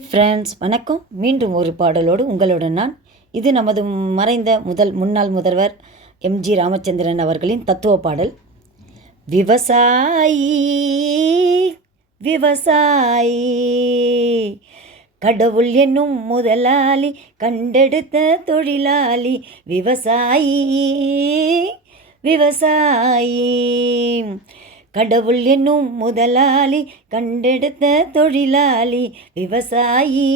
Friends வணக்கம். மீண்டும் ஒரு பாடலோடு உங்களுடன் நான். இது நமது மறைந்த முதல் முன்னாள் முதல்வர் எம்ஜி ராமச்சந்திரன் அவர்களின் தத்துவ பாடல். விவசாயி விவசாயி கடவுள் என்னும் முதலாளி கண்டெடுத்த தொழிலாளி விவசாயி விவசாயி. கடவுள் என்னும் முதலாளி கண்டெடுத்த தொழிலாளி விவசாயி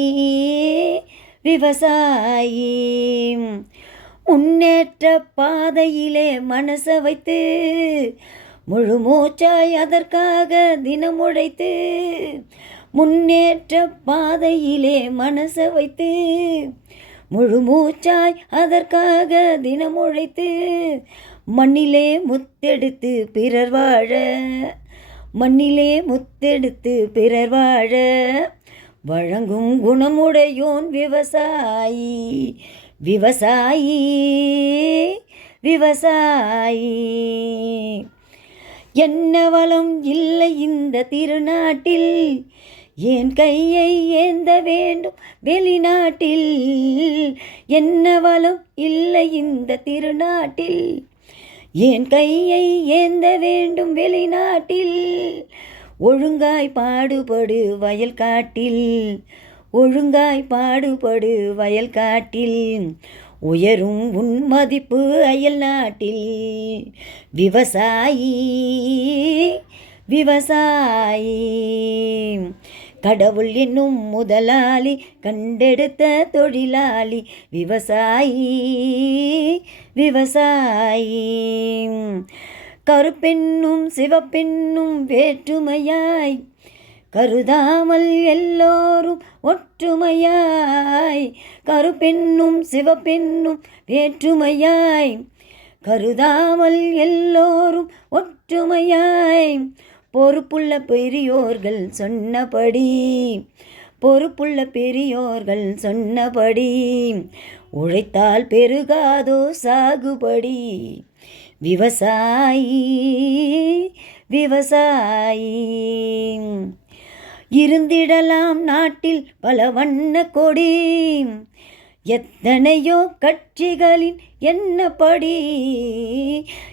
விவசாயி. முன்னேற்ற பாதையிலே மனசை வைத்து முழு மூச்சாய் அதற்காக தினம் உழைத்து முன்னேற்ற பாதையிலே மனசை வைத்து முழு மூச்சாய் அதற்காக தினம் உழைத்து மண்ணிலே முத்தெடுத்து பிறர் வாழ. மண்ணிலே முத்தெடுத்து பிறர் வாழ. வழங்கும் குணமுடையோன் விவசாயி விவசாயி விவசாயி. என்ன வளம் இல்லை இந்த திருநாட்டில். என் கையை ஏந்த வேண்டும் வெளிநாட்டில். என்ன வளம் இல்லை இந்த திருநாட்டில். என் கையை ஏந்த வேண்டும் வெளிநாட்டில். ஒழுங்காய் பாடுபடு வயல் காட்டில். ஒழுங்காய் பாடுபடு வயல் காட்டில். உயரும் உன் மதிப்பு அயல் நாட்டில். விவசாயி விவசாயி. கடவுள் என்னும் முதலாளி கண்டெடுத்த தொழிலாளி விவசாயி விவசாயி. கருப்பெண்ணும் சிவப்பெண்ணும் வேற்றுமையாய் கருதாமல் எல்லோரும் ஒற்றுமையாய் கருப்பெண்ணும் சிவப்பெண்ணும் வேற்றுமையாய் கருதாமல் எல்லோரும் ஒற்றுமையாய் பொறுப்புள்ள பெரியோர்கள் சொன்னபடி. பொறுப்புள்ள பெரியோர்கள் சொன்னபடி. உழைத்தால் பெருகாதோ சாகுபடி. விவசாயி விவசாயி. இருந்திடலாம் நாட்டில் பல வண்ண கொடி. எத்தனையோ கட்சிகளின் என்னப்படி?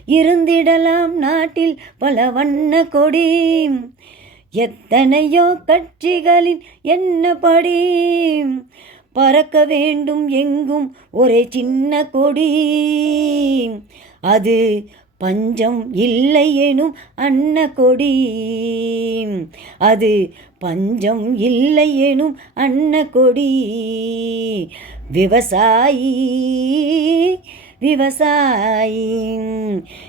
இருந்திடலாம் நாட்டில் பல வண்ண கொடி. எத்தனையோ கட்சிகளின் என்னப்படி? பறக்க வேண்டும் எங்கும் ஒரே சின்ன கொடி. அது பஞ்சம் இல்லை எனும் அன்ன கொடி. அது பஞ்சம் இல்லை எனும் அன்ன கொடி. விவசாயி விவசாயி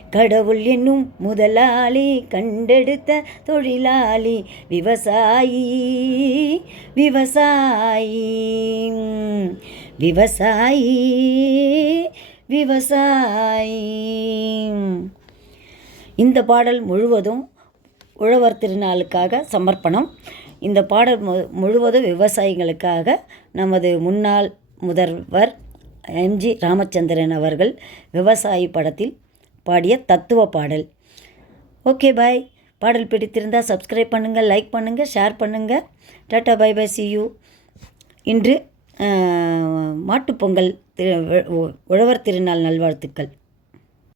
கடவுள் என்னும் முதலாளி கண்டெடுத்த தொழிலாளி விவசாயி விவசாயி விவசாயி விவசாயி இந்த பாடல் முழுவதும் உழவர் திருநாளுக்காக சமர்ப்பணம். இந்த பாடல் மு முழுவதும் விவசாயிகளுக்காக நமது முன்னாள் முதல்வர் எம்ஜி ராமச்சந்திரன் அவர்கள் விவசாயி படத்தில் பாடிய தத்துவ பாடல். Okay bye. பாடல் பிடித்திருந்தால் சப்ஸ்கிரைப் பண்ணுங்கள் லைக் பண்ணுங்கள் ஷேர் பண்ணுங்கள் tata bye bye see you இன்று மாட்டுப்பொங்கல் உழவர் திருநாள் நல்வாழ்த்துக்கள்.